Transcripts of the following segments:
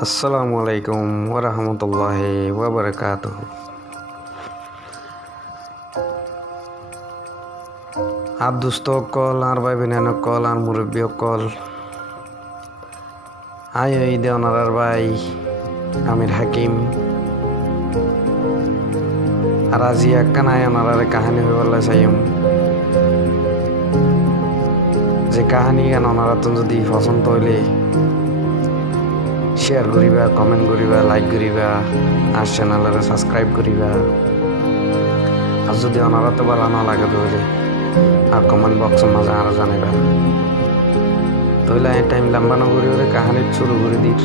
আসসালামু আলাইকুম ওরহমতুল্লাহি ওয়াবারাকাতুহ। আর দুস্থ কল আর ভাই বোন কল আর মুরব্বী কল আই ঈদে ওনার ভাই আমির হাকিম আর আজি একখান আয় ওনার কাহানি হয়ে বললে চাইম যে কাহানি গান ওনারা তো যদি পছন্দ হইলে শেয়ার করিবা, কমেন্ট করিবা, লাইক করিবা, আর চ্যানেলের সাবস্ক্রাইব করিবা। আর যদি ওনারা তো ভালো না লাগে তাহলে আর কমেন্ট বক্সের মাঝে আরো জানাইবা। তাহলে এই টাইম লম্বা না করি ওরে কাহানি শুরু করে দির।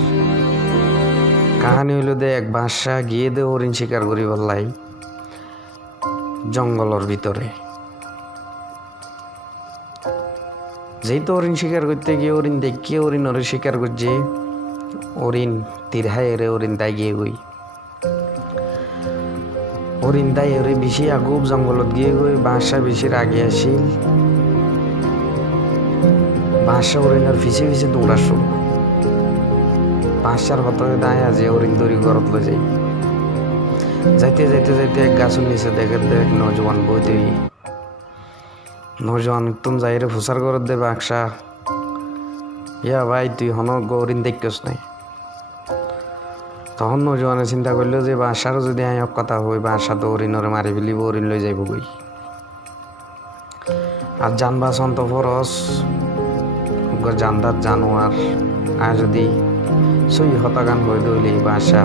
কাহানি হইল দে এক বাদশা গিয়ে দে হরিণ শিকার করি বললাই জঙ্গলের ভিতরে। যেই তো হরিণ শিকার করতে গিয়ে হরিণ দেখিয়ে হরিণ ওরে শিকার করছে, হরিণ তীরহায় রে হরিণ দাই গিয়ে গই হরিণ দাই ওরে বেশি আগুব জঙ্গলত গিয়ে গই বাঁশা বেশির আগে আসিল। বাঁশা হরিণের ফিসে ফিসে দৌড়া শুরু। বাঁশার হতরে দায় আজ হরিণ দড়ি ঘরত লই যাই। যাইতে যাইতে যাইতে এক গাছের নিচে দেখে দেখ নজওয়ান বইতে নজওয়ান তুম যাই রে ফুসার ঘরত দে বাক্সা ইয়া ভাই তুই হন হরিণ দেখছস নাই। তখন নজওয়ানে চিন্তা করলো যে বাসারও যদি আয়ক কথা হই বাসা তো হরিণরে মারি ফেলিব, হরিণ লই যাইব গই। আর জানবা সন্ত ফরস জানদার জানোয়ার আর যদি সই হতাগান হয়ে দইলে বাসা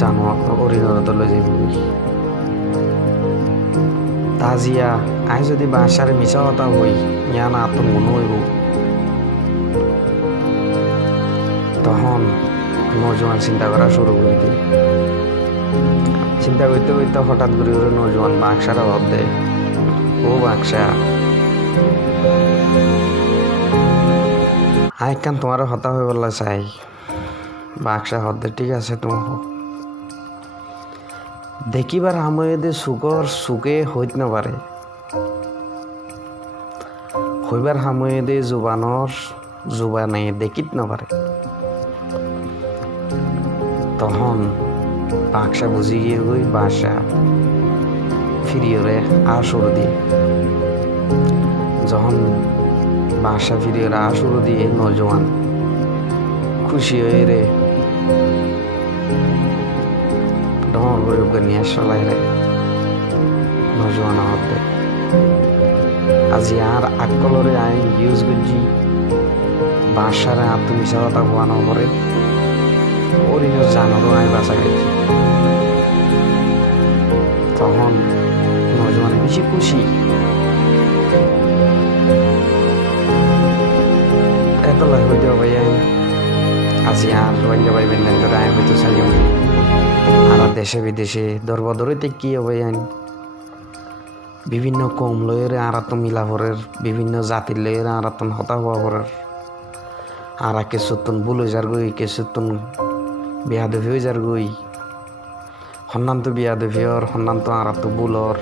জানোয়ার হরিণরে তো লই যাইব গই। তাজিয়া আই যদি বাসারে মিশা হতা হই ইয়া না আত্ম মনে হইব। তখন নজওয়ান চিন্তা করা শুরু করে দিই। চিন্তা করতে করতে হঠাৎ করে ওরে নজওয়ান বাক্সার অভাব দেয়। ও বাক্সা আইকান তোমার হতা হয়ে বললা চাই। বাক্সা হদ্দে ঠিক আছে তুমি দেখিবার আময়েদে সুগর সুগে হইত না পারে, হইবার হাময়েদে জুবানর জুবানে দেখিত না পারে। তখন বাক্সা বুঝি গিয়ে গই বাসা ফিরিয়ে আসর দিয়ে। যখন বাসা ফিরিয়ে আসর দিয়ে নজওয়ান খুশি হয়ে রে ডর করে নিয়ে চলাই রে নজওয়ান হতে আজি আর আকলরে আইন ইউজ করছি বাসারে আত্মবিশ্বাসতা হওয়ানো করে হরিণের জানোরও আয় বাঁচা গেছে। তখন নজওয়ান বেশি খুশি। এত লাগে হইতে ভাই আজি আর রোহিঙ্গা ভাই বেন্ডেন ধরে আয় হইতে চাই আর দেশে বিদেশে দরবদরিতে কি হবে আইন বিভিন্ন কম লয়ের আরাতন মিলাভরের বিভিন্ন জাতির লয়ের আরাতন হতা হওয়া পরের আর কেসুতন বুলে যার গই কেসুতন বিয়াদফি হয়ে যার গই হন্নান্ত বিয়াদফিওর হন্নান্ত আর তো বুলর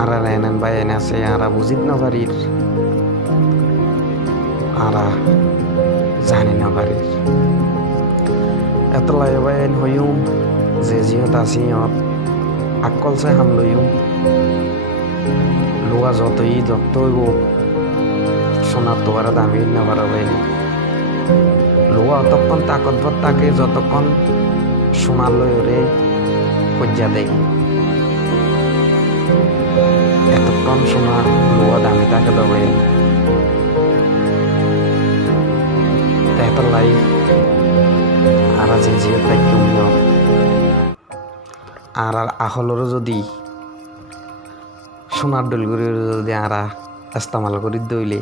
আর এনেন বাই এনে আছে আরা বুঝিত না পারির আরা জানি না পারির এত লাগে বাই এন হইম যে জিহত আছি ইহত আকল চাই হাম লইম লোয়া যতই যত হইব সোনার তোয়ারা দামি না পারা বাইনি। লোয়া অতক্ষণ তাকতভর তাকে যতক্ষণ সোনার লয়রে পর্যা দেয় এতক্ষণ সোনা লোয়া দামি তাকে দেবে। তাইতার লাই আর যে জিও তাই তুমিও আর আহলেরও যদি সোনার ডলগুড়ি যদি আরা ইস্তেমাল করি দইলে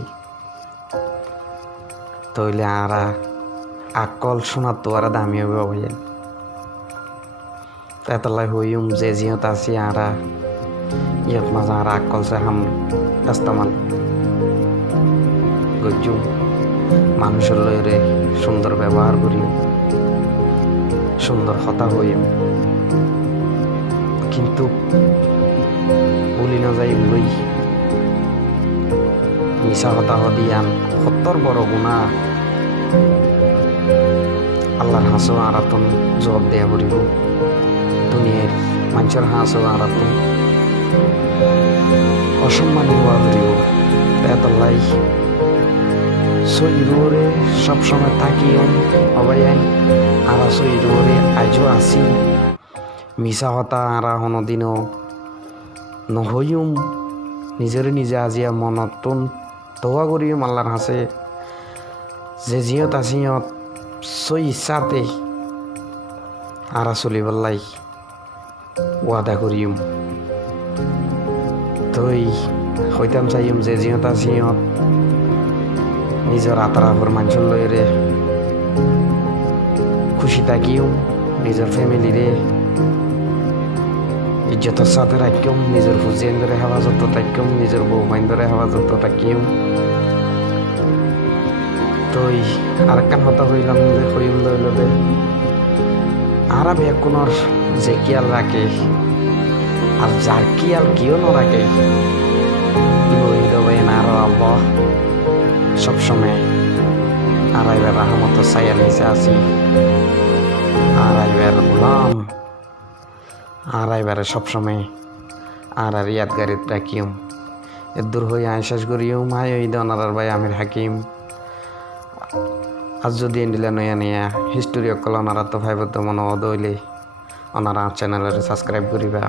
তইলে আরা আকল সোনার তো আর দামি হবে ভাইয়েন। তাইতালাই হইম যে জিহত আছি আরা ইয়ত মাঝে আর আকল সে হাম ইস্তেমাল গজুম মানুষের লয়রে সুন্দর ব্যবহার করিও সুন্দর কথা হইম। কিন্তু বলি না যাই বই মিশা কথা হদিয়ান সত্তর বড় গুণা আল্লাহর হাঁসও আরাতন জবাব দেয়া করিব দুনিয়ার মানুষের হাঁসও আরাতন অসম্মানী হওয়া করিব এতলাই সইরুরে সবসময় থাকিও অবাইন আর সইরুরে আজও আসি মিশা হতা আরা হনদিনও নহইম নিজের নিজে আজিয়া মনতন দোয়া করিম আল্লাহর হাসে যে জিয়ত আসিয়ত সই ইচ্ছাতে আরা চলিবলাই ওয়াদা করিম তই হইতাম চাইম যে জিয়ত আসিয়ত নিজের আতরাফর মানুষের লইরে খুশি থাকিও নিজের ফ্যামিলিরে ইজ্জতের সাথে রাখিম নিজের ফুজিয়ান ধরে হেফাজত থাকিম নিজের বউ মাইন ধরে হেফাজত থাকিম তই আর কান হতা হইলাম হইম লইলবে আরা বেকুনর যে কিয়াল রাখে আর যার কিয়াল কিও নরাখে লই দেবে না আরো আল্লাহ সবসময় আর এবার রাহমত সাইয়ার নিচে আছি আর এবার গুলাম আর এবারে সবসময় আর ইয়াদগারিত রাখিম এদূর হয়ে আশ্বাস করিম হাই ওই দনার ভাই আমির হাকিম আজ যদি এন্ডিলা নয়া নিয়া হিস্টোরি অকল ওনারা তো ভাইবদ্ধ মনে দইলে ওনারা চ্যানেলের সাবস্ক্রাইব করিবা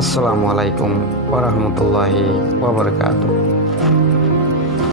আসসালামু আলাইকুম ওয়া রাহমাতুল্লাহি ওয়া বারাকাতুহু।